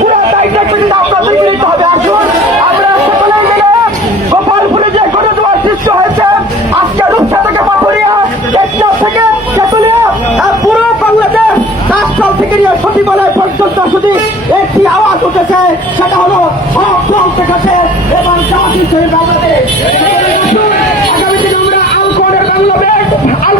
পুরো দায়িত্ব কিন্তু আপনাদেরকে নিতে হবে। আসুন আমরা সকলে মিলে গোপালপুরে যে গণজোয়ার সৃষ্টি হয়েছে, আজকে রূপসা থেকে পাথরিয়া, টেকনাফ থেকে তেতুলিয়া, পুরো বাংলাদেশ রাজশাল থেকে নিয়ে সচিবালয় পর্যন্ত শুধু একটি আওয়াজ উঠেছে, সেটা হলো হক রক্ত কাছে এবং জামাত ইসলামী বাংলাদেশ। আগামী দিনে আমরা আল কোরআনের বাংলাদেশ, আল